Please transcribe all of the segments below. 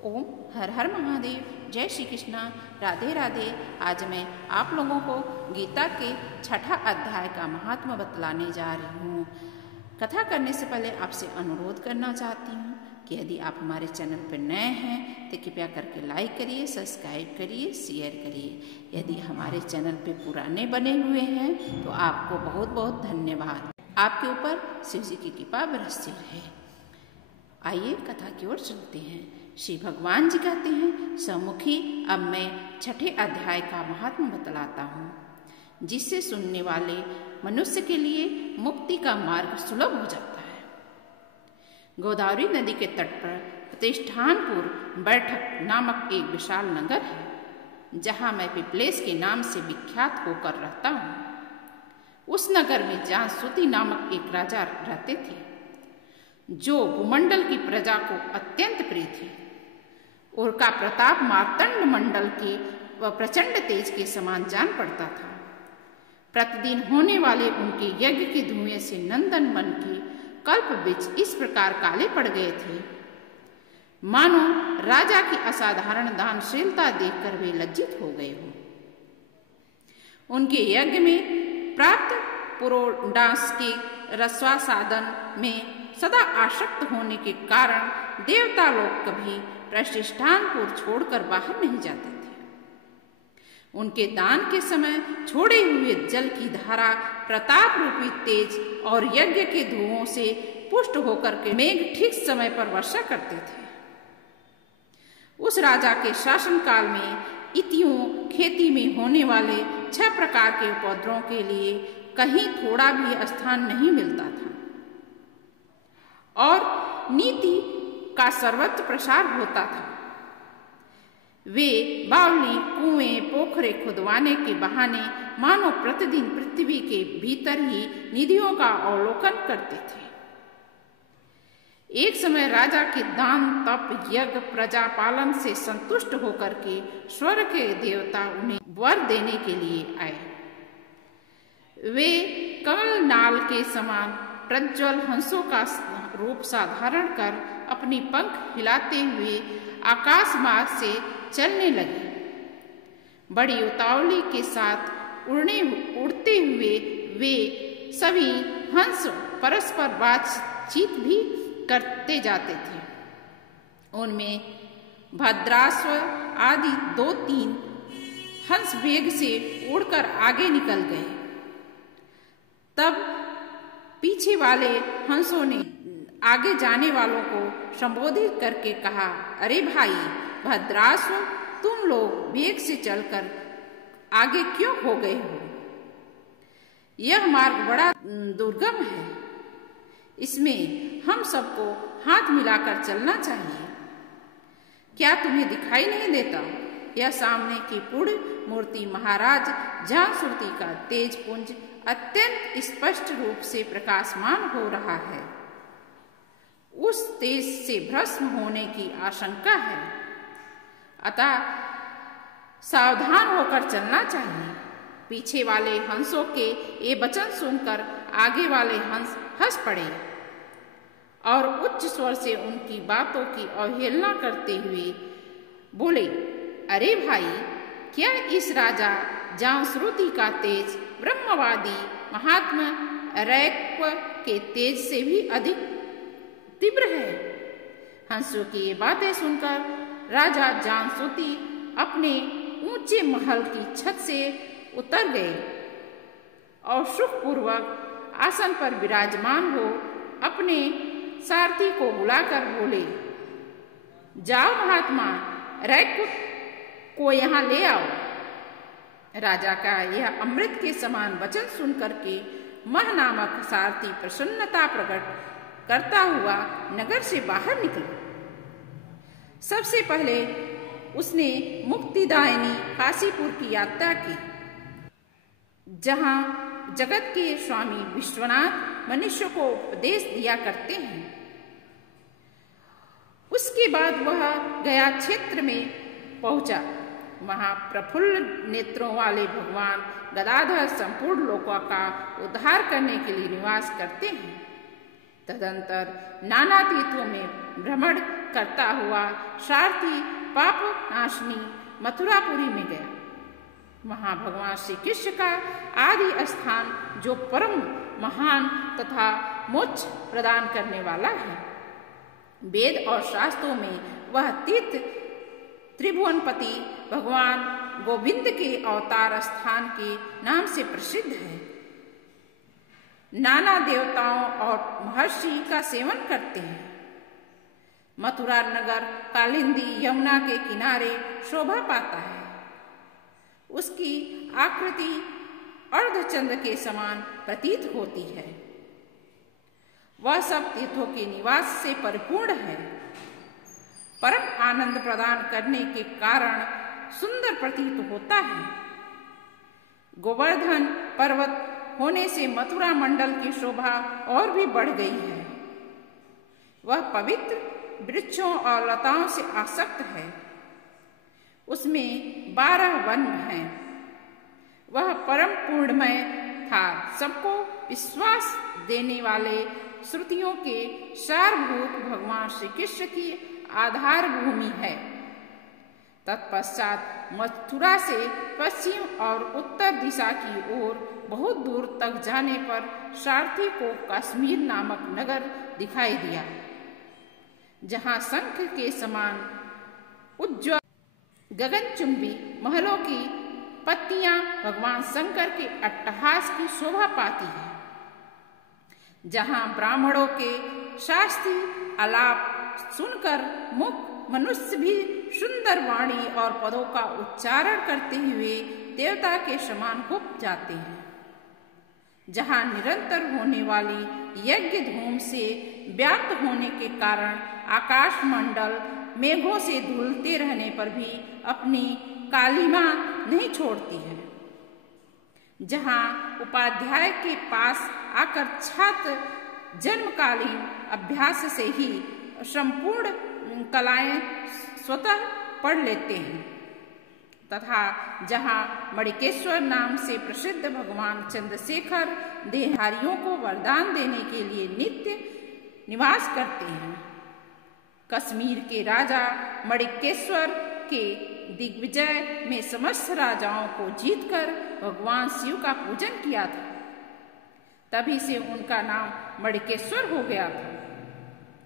ओम हर हर महादेव, जय श्री कृष्णा, राधे राधे। आज मैं आप लोगों को गीता के छठा अध्याय का महात्मा बतलाने जा रही हूँ। कथा करने से पहले आपसे अनुरोध करना चाहती हूँ कि यदि आप हमारे चैनल पर नए हैं तो कृपया करके लाइक करिए, सब्सक्राइब करिए, शेयर करिए। यदि हमारे चैनल पर पुराने बने हुए हैं तो आपको बहुत बहुत धन्यवाद। आपके ऊपर शिव जी की कृपा बरसती रहे। आइए कथा की ओर चलते हैं। श्री भगवान जी कहते हैं, सम्मुखी अब मैं छठे अध्याय का महात्मा बतलाता हूँ, जिससे सुनने वाले मनुष्य के लिए मुक्ति का मार्ग सुलभ हो जाता है। गोदावरी नदी के तट पर प्रतिष्ठानपुर बैठक नामक एक विशाल नगर है, जहाँ मैं पिपलेश के नाम से विख्यात होकर रहता हूँ। उस नगर में जांसूती नामक एक राजा रहते थे, जो भूमंडल की प्रजा को अत्यंत प्रिय थे। उनका प्रताप मार्तंड मंडल के व प्रचंड तेज के समान जान पड़ता था। प्रतिदिन होने वाले उनके यज्ञ के धुएं से नंदन वन के कल्प वृक्ष इस प्रकार काले पड़ गए थे, मानो राजा की असाधारण दानशीलता देखकर वे लज्जित हो गए हों। उनके यज्ञ में प्राप्त पुरोडांस के रस्वासादन में सदा आसक्त होने के कारण देवता लोग कभी प्रतिष्ठानपुर छोड़कर बाहर नहीं जाते थे। उनके दान के समय छोड़े हुए जल की धारा प्रताप रूपी तेज और यज्ञ के धुओं से पुष्ट होकर के मेघ ठीक समय पर वर्षा करते थे। उस राजा के शासन काल में इतियों खेती में होने वाले 6 प्रकार के उपद्रवों के लिए कहीं थोड़ा भी स्थान नहीं मिलता था और नीति का सर्वत्र प्रसार होता था। वे बावली, कुएं, पोखरे खुदवाने के बहाने मानो प्रतिदिन पृथ्वी के भीतर ही निधियों का अवलोकन करते थे। एक समय राजा के दान, तप, यज्ञ, प्रजा पालन से संतुष्ट होकर के स्वर्ग के देवता उन्हें वर देने के लिए आए। वे कमल नाल के समान प्रज्वल हंसों का रूप धारण कर अपनी पंख हिलाते हुए आकाश मार्ग से चलने लगे। बड़ी उतावली के साथ उड़ते हुए वे सभी हंस परस्पर बातचीत भी करते जाते थे। उनमें भद्राश्व आदि 2-3 हंस वेग से उड़कर आगे निकल गए। तब पीछे वाले हंसों ने आगे जाने वालों को संबोधित करके कहा, अरे भाई भद्राश्व, तुम लोग वेग से चलकर आगे क्यों हो गए हो? यह मार्ग बड़ा दुर्गम है, इसमें हम सबको हाथ मिलाकर चलना चाहिए। क्या तुम्हें दिखाई नहीं देता? यह सामने की पूर्ण मूर्ति महाराज जांसूती का तेज पुंज अत्यंत स्पष्ट रूप से प्रकाशमान हो रहा है। उस तेज से भस्म होने की आशंका है, अतः सावधान होकर चलना चाहिए। पीछे वाले हंसों के ये वचन सुनकर आगे वाले हंस हंस पड़े और उच्च स्वर से उनकी बातों की अवहेलना करते हुए बोले, अरे भाई, क्या इस राजा जांसूती का तेज ब्रह्मवादी महात्मा रैक्व के तेज से भी अधिक तीव्र है? हंसों की ये बातें सुनकर राजा जांसूती अपने ऊंचे महल की छत से उतर गए और सुखपूर्वक आसन पर विराजमान हो अपने सारथी को बुलाकर बोले, जाओ महात्मा रैक्व को यहाँ ले आओ। राजा का यह अमृत के समान वचन सुनकर के मह नामक सारथी प्रसन्नता प्रकट करता हुआ नगर से बाहर निकला। सबसे पहले उसने मुक्तिदायिनी काशीपुर की यात्रा की, जहां जगत के स्वामी विश्वनाथ मनुष्य को उपदेश दिया करते हैं। उसके बाद वह गया क्षेत्र में पहुंचा। वहां प्रफुल्ल नेत्रों वाले भगवान गदाधर संपूर्ण लोकों का उद्धार करने के लिए निवास करते हैं। तदंतर नाना तीर्थों में भ्रमण करता हुआ सारथी पाप नाशनी मथुरापुरी में गया। वहां भगवान श्री कृष्ण का आदि स्थान जो परम महान तथा मोक्ष प्रदान करने वाला है। वेद और शास्त्रों में वह तीर्थ त्रिभुवनपति भगवान गोविंद के अवतार स्थान के नाम से प्रसिद्ध है। नाना देवताओं और महर्षि का सेवन करते हैं। मथुरा नगर कालिंदी यमुना के किनारे शोभा पाता है। उसकी आकृति अर्धचंद्र के समान प्रतीत होती है। वह सब तीर्थों के निवास से परिपूर्ण है। परम आनंद प्रदान करने के कारण सुंदर प्रतीत होता है। गोवर्धन पर्वत होने से मथुरा मंडल की शोभा और भी बढ़ गई है। वह पवित्र वृक्षों और लताओं से आसक्त है। उसमें 12 वन हैं। वह परम पूर्णमय था। सबको विश्वास देने वाले श्रुतियों के सारभूत भगवान श्री कृष्ण की आधार भूमि है। तत्पश्चात मथुरा से पश्चिम और उत्तर दिशा की ओर बहुत दूर तक जाने पर सारथी को कश्मीर नामक नगर दिखाई दिया, जहां शंख के समान उज्ज्वल गगनचुंबी महलों की पत्तियां भगवान शंकर के अट्टहास की शोभा पाती है। जहां ब्राह्मणों के शास्त्रीय आलाप सुनकर मुख मनुष्य भी सुंदर वाणी और पदों का उच्चारण करते हुए देवता के समान हो जाते हैं। जहां निरंतर होने वाली यज्ञ धूम से व्याप्त होने के कारण आकाश मंडल मेघों से धुलते रहने पर भी अपनी कालिमा नहीं छोड़ती है। जहां उपाध्याय के पास आकर छात्र जन्मकालीन अभ्यास से ही संपूर्ण कलाएं स्वतः पढ़ लेते हैं, तथा जहां मणिकेश्वर नाम से प्रसिद्ध भगवान चंद्रशेखर देहधारियों को वरदान देने के लिए नित्य निवास करते हैं। कश्मीर के राजा मणिकेश्वर के दिग्विजय में समस्त राजाओं को जीतकर भगवान शिव का पूजन किया था। तभी से उनका नाम मणिकेश्वर हो गया था।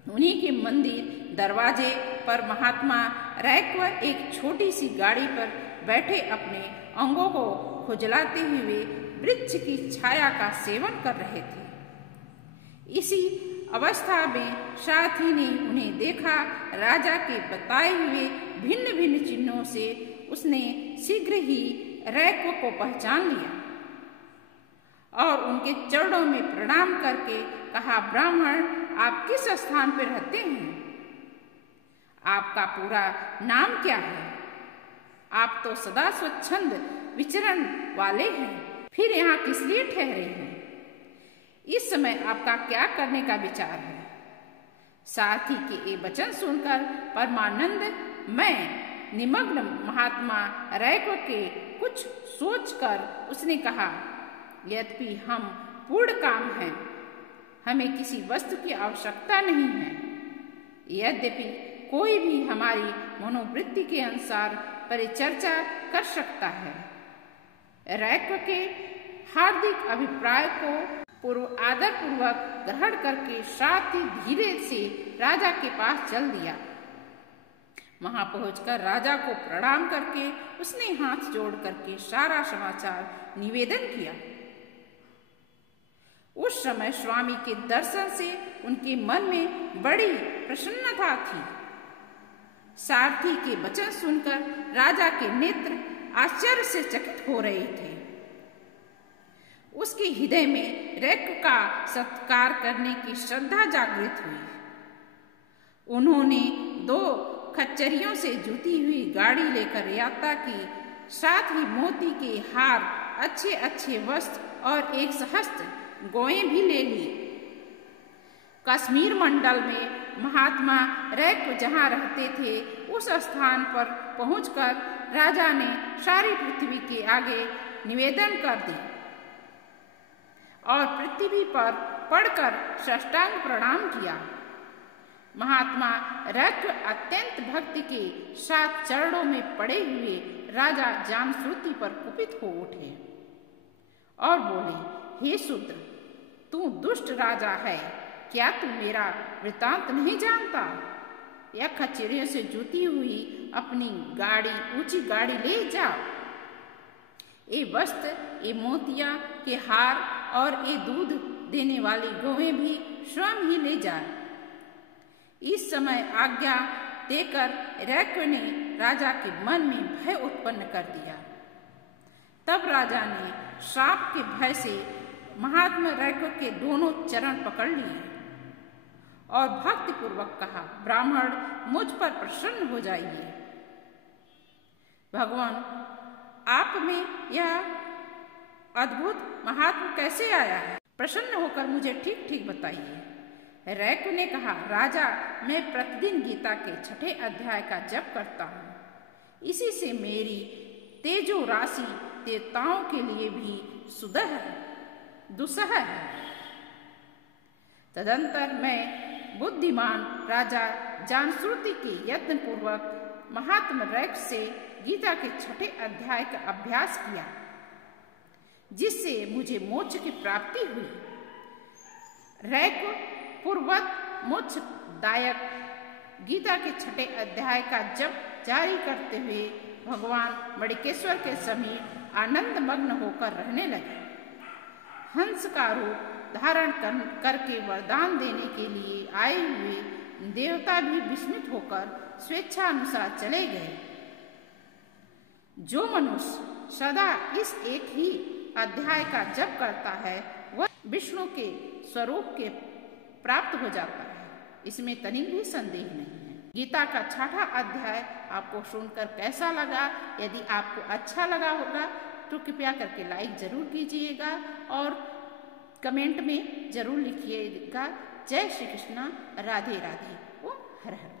उन्हीं के मंदिर दरवाजे पर महात्मा रैक्व एक छोटी सी गाड़ी पर बैठे अपने अंगों को खुजलाते हुए वृक्ष की छाया का सेवन कर रहे थे। इसी अवस्था में सारथी ने उन्हें देखा। राजा के बताए हुए भिन्न भिन्न चिन्हों से उसने शीघ्र ही रैक्व को पहचान लिया और उनके चरणों में प्रणाम करके कहा, ब्राह्मण, आप किस स्थान पर रहते हैं? आपका पूरा नाम क्या है? आप तो सदा स्वच्छंद विचरण वाले हैं, फिर यहाँ किस लिए ठहरे हैं? इस समय आपका क्या करने का विचार है? सारथी के ये वचन सुनकर परमानंद में निमग्न महात्मा रैक्व के कुछ सोचकर उसने कहा, यद्यपि हम पूर्ण काम हैं, हमें किसी वस्तु की आवश्यकता नहीं है। यद्यपि कोई भी हमारी मनोवृत्ति के अनुसार परिचर्चा कर सकता है। रैक्व के हार्दिक अभिप्राय को आदर पूर्वक ग्रहण करके साथ ही धीरे से राजा के पास चल दिया। वहां पहुंचकर राजा को प्रणाम करके उसने हाथ जोड़ करके सारा समाचार निवेदन किया। उस समय स्वामी के दर्शन से उनके मन में बड़ी प्रसन्नता थी। सारथी के वचन सुनकर राजा के नेत्र आश्चर्य से चकित हो रहे थे। उसके हृदय में रैक्व का सत्कार करने की श्रद्धा जागृत हुई। उन्होंने 2 खच्चरियों से जुती हुई गाड़ी लेकर यात्रा की, साथ ही मोती के हार, अच्छे अच्छे वस्त्र और एक सहस्त्र गौएं भी ले ली। कश्मीर मंडल में महात्मा रैक्व जहाँ रहते थे, उस स्थान पर पहुंचकर राजा ने सारी पृथ्वी के आगे निवेदन कर दी और पृथ्वी पर पड़कर साष्टांग प्रणाम किया। महात्मा रैक्व अत्यंत भक्ति के साथ चरणों में पड़े हुए राजा जामश्रुति पर कुपित हो उठे और बोले, हे शूद्र, तू दुष्ट राजा है, क्या तू मेरा वृतांत नहीं जानता? या खच्चरों से जुती हुई अपनी गाड़ी, ऊंची गाड़ी ले जाओ, ये वस्त्र, ये मोतिया के हार और ये दूध देने वाली गौएं भी स्वयं ही ले जाए। इस समय आज्ञा देकर रैक्व ने राजा के मन में भय उत्पन्न कर दिया। तब राजा ने श्राप के भय से महात्मा रैक्व के दोनों चरण पकड़ लिए और भक्ति पूर्वक कहा, ब्राह्मण, मुझ पर प्रसन्न हो जाइए। भगवान, आप में यह अद्भुत महात्मा कैसे आया है? प्रसन्न होकर मुझे ठीक ठीक बताइए। रैक्व ने कहा, राजा, मैं प्रतिदिन गीता के 6ठे अध्याय का जप करता हूँ। इसी से मेरी तेजो राशि देवताओं के लिए भी दुसह है। तदंतर मैं बुद्धिमान राजा जामश्रुति के यत्न पूर्वक महात्मा रैक्व से गीता के 6ठे अध्याय का अभ्यास किया, जिससे मुझे मोक्ष की प्राप्ति हुई। रैक्व पूर्वत मोक्षदायक गीता के 6ठे अध्याय का जप जारी करते हुए भगवान मणिकेश्वर के समीप आनंद मग्न होकर रहने लगे। हंस का रूप धारण करके वरदान देने के लिए आए हुए देवता भी विस्मित होकर स्वेच्छानुसार चले गए। जो मनुष्य सदा इस एक ही अध्याय का जप करता है, वह विष्णु के स्वरूप के प्राप्त हो जाता है, इसमें तनिक भी संदेह नहीं है। गीता का 6ठा अध्याय आपको सुनकर कैसा लगा? यदि आपको अच्छा लगा होगा तो कृपया करके लाइक जरूर कीजिएगा और कमेंट में जरूर लिखिएगा। जय श्री कृष्णा, राधे राधे, ओम हर हर।